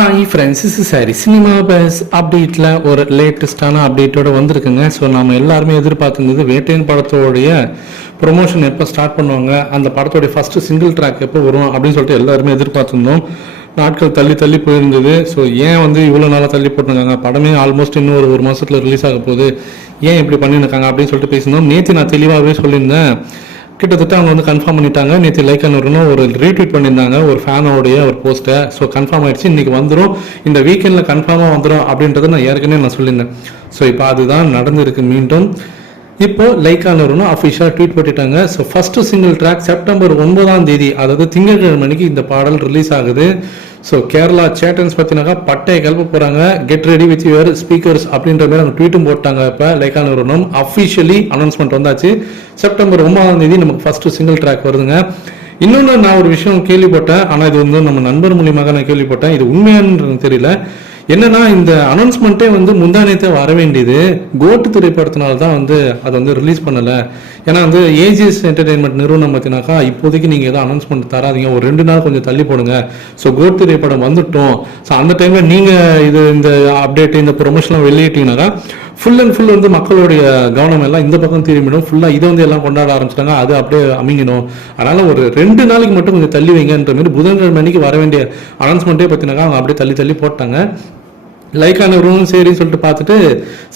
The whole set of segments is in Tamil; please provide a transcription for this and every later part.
Hi friends is sorry cinema buzz அப்டேட்டில் ஒரு லேட்டஸ்டான அப்டேட்டோட வந்திருக்குங்க. ஸோ நம்ம எல்லாருமே எதிர்பார்த்துருந்தது வேட்டையன் படத்தோடைய ப்ரொமோஷன் எப்போ ஸ்டார்ட் பண்ணுவாங்க அந்த படத்தோடைய ஃபஸ்ட்டு சிங்கிள் ட்ராக் எப்போ வரும் அப்படின்னு சொல்லிட்டு எல்லாருமே எதிர்பார்த்துருந்தோம். நாட்கள் தள்ளி தள்ளி போயிருந்தது. ஸோ ஏன் வந்து இவ்வளோ நாளாக தள்ளி போட்டிருக்காங்க படமே ஆல்மோஸ்ட் இன்னும் ஒரு ஒரு மாதத்தில் ரிலீஸ் ஆக போகுது. ஏன் இப்படி பண்ணியிருக்காங்க அப்படின்னு சொல்லிட்டு பேசியிருந்தோம். நேற்று நான் தெளிவாகவே சொல்லியிருந்தேன். கிட்டத்தட்ட அவங்க வந்து கன்ஃபார்ம் பண்ணிட்டாங்க. நேற்று லைக் அனுறணும் ஒரு ரீட்வீட் பண்ணியிருந்தாங்க. ஒரு ஃபேனோடைய ஒரு போஸ்ட்டை ஸோ கன்ஃபார்ம் ஆயிடுச்சு. இன்னைக்கு வந்துடும் இந்த வீக்கெண்டில் கன்ஃபார்மாக வந்துடும் அப்படின்றத நான் ஏற்கனவே நான் சொல்லியிருந்தேன். ஸோ இப்போ அதுதான் நடந்திருக்கு மீண்டும். இப்போ லைக்கா நிறுவனம் அஃபிஷியலாக ட்வீட் பண்ணிட்டாங்க so first single track September ஒன்பதாம் தேதி அதாவது திங்கட்கிழமை அன்னைக்கு இந்த பாடல் ரிலீஸ் ஆகுது. ஸோ கேரளா சேட்டன்ஸ் பார்த்தீங்கன்னாக்கா பட்டையை கிளப்ப போகிறாங்க get ready with your speakers அப்படின்ற மாதிரி அவங்க ட்வீட்டும் போட்டாங்க இப்போ லைக்கா நிறுவனம் அஃபிஷியலி அனௌன்ஸ்மெண்ட் வந்தாச்சு. செப்டம்பர் ஒன்பதாம் தேதி நமக்கு ஃபர்ஸ்ட் சிங்கிள் ட்ராக் வருதுங்க. இன்னொன்று நான் ஒரு விஷயம் கேள்விப்பட்டேன். ஆனால் இது வந்து நம்ம நண்பர் மூலியமாக நான் கேள்விப்பட்டேன். இது உண்மையானு தெரியல. என்னன்னா இந்த அனௌன்ஸ்மெண்ட்டே வந்து முந்தானத்தை வர வேண்டியது. கோட்டு திரைப்படத்தினால தான் வந்து அதை வந்து ரிலீஸ் பண்ணலை. ஏன்னா வந்து ஏஜிஎஸ் என்டர்டைன்மெண்ட் நிறுவனம் பார்த்தினாக்கா இப்போதைக்கு நீங்கள் எதுவும் அனௌன்ஸ்மெண்ட் தராதீங்க. ஒரு ரெண்டு நாள் கொஞ்சம் தள்ளி போடுங்க. ஸோ கோட் திரைப்படம் வந்துட்டோம். ஸோ அந்த டைமில் நீங்கள் இது இந்த அப்டேட் இந்த ப்ரொமோஷன்லாம் வெளியிட்டீங்கன்னாக்கா ஃபுல் அண்ட் ஃபுல் வந்து மக்களுடைய கவனம் எல்லாம் இந்த பக்கம் திரும்பிடும். ஃபுல்லாக இதை வந்து எல்லாம் கொண்டாட ஆரம்பிச்சிட்டாங்க. அது அப்படியே அமைங்கணும் அதனால் ஒரு ரெண்டு நாளைக்கு மட்டும் கொஞ்சம் தள்ளி வைங்கன்ற மாதிரி புதன்கிழமை அன்னைக்கு வர வேண்டிய அனௌன்ஸ்மெண்ட்டே பார்த்தீங்கன்னாக்கா அவங்க அப்படியே தள்ளி தள்ளி போட்டாங்க. லைக்கான ஆனவரும் சரின்னு சொல்லிட்டு பார்த்துட்டு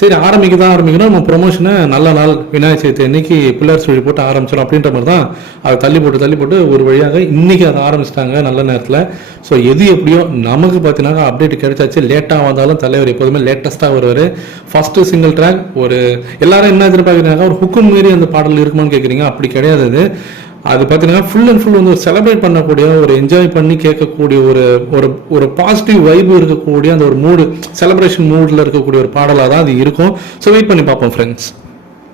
சரி ஆரம்பிக்க தான் ஆரம்பிக்கணும். நம்ம ப்ரொமோஷனை நல்ல நாள் விநாயகர் சதுர்த்தி அன்னைக்கு பிள்ளையார் சொல்லி போட்டு ஆரம்பிச்சிடும் அப்படின்ற மாதிரி தான் அதை தள்ளி போட்டு தள்ளி போட்டு ஒரு வழியாக இன்னைக்கு அதை ஆரம்பிச்சிட்டாங்க நல்ல நேரத்தில். ஸோ எது எப்படியோ நமக்கு பார்த்தீங்கன்னா அப்டேட் கிடைச்சாச்சு. லேட்டாக வந்தாலும் தலைவர் எப்போதுமே லேட்டஸ்ட்டாக வருவார். ஃபஸ்ட்டு சிங்கிள் ட்ராக் ஒரு எல்லாரும் என்ன எதிர்பார்க்குறாங்க? ஒரு ஹுக்கும் மாரி அந்த பாடல் இருக்குமான்னு கேட்குறீங்க அப்படி கிடையாது அது பார்த்தீங்கன்னா ஃபுல் அண்ட் ஃபுல் வந்து ஒரு செலிப்ரேட் பண்ணக்கூடிய ஒரு என்ஜாய் பண்ணி கேட்கக்கூடிய ஒரு ஒரு ஒரு பாசிட்டிவ் வைப் இருக்கக்கூடிய அந்த ஒரு மூடு செலிப்ரேஷன் மூடில் இருக்கக்கூடிய ஒரு பாடலாக தான் அது இருக்கும். ஸோ வெயிட் பண்ணி பார்ப்போம் ஃப்ரெண்ட்ஸ்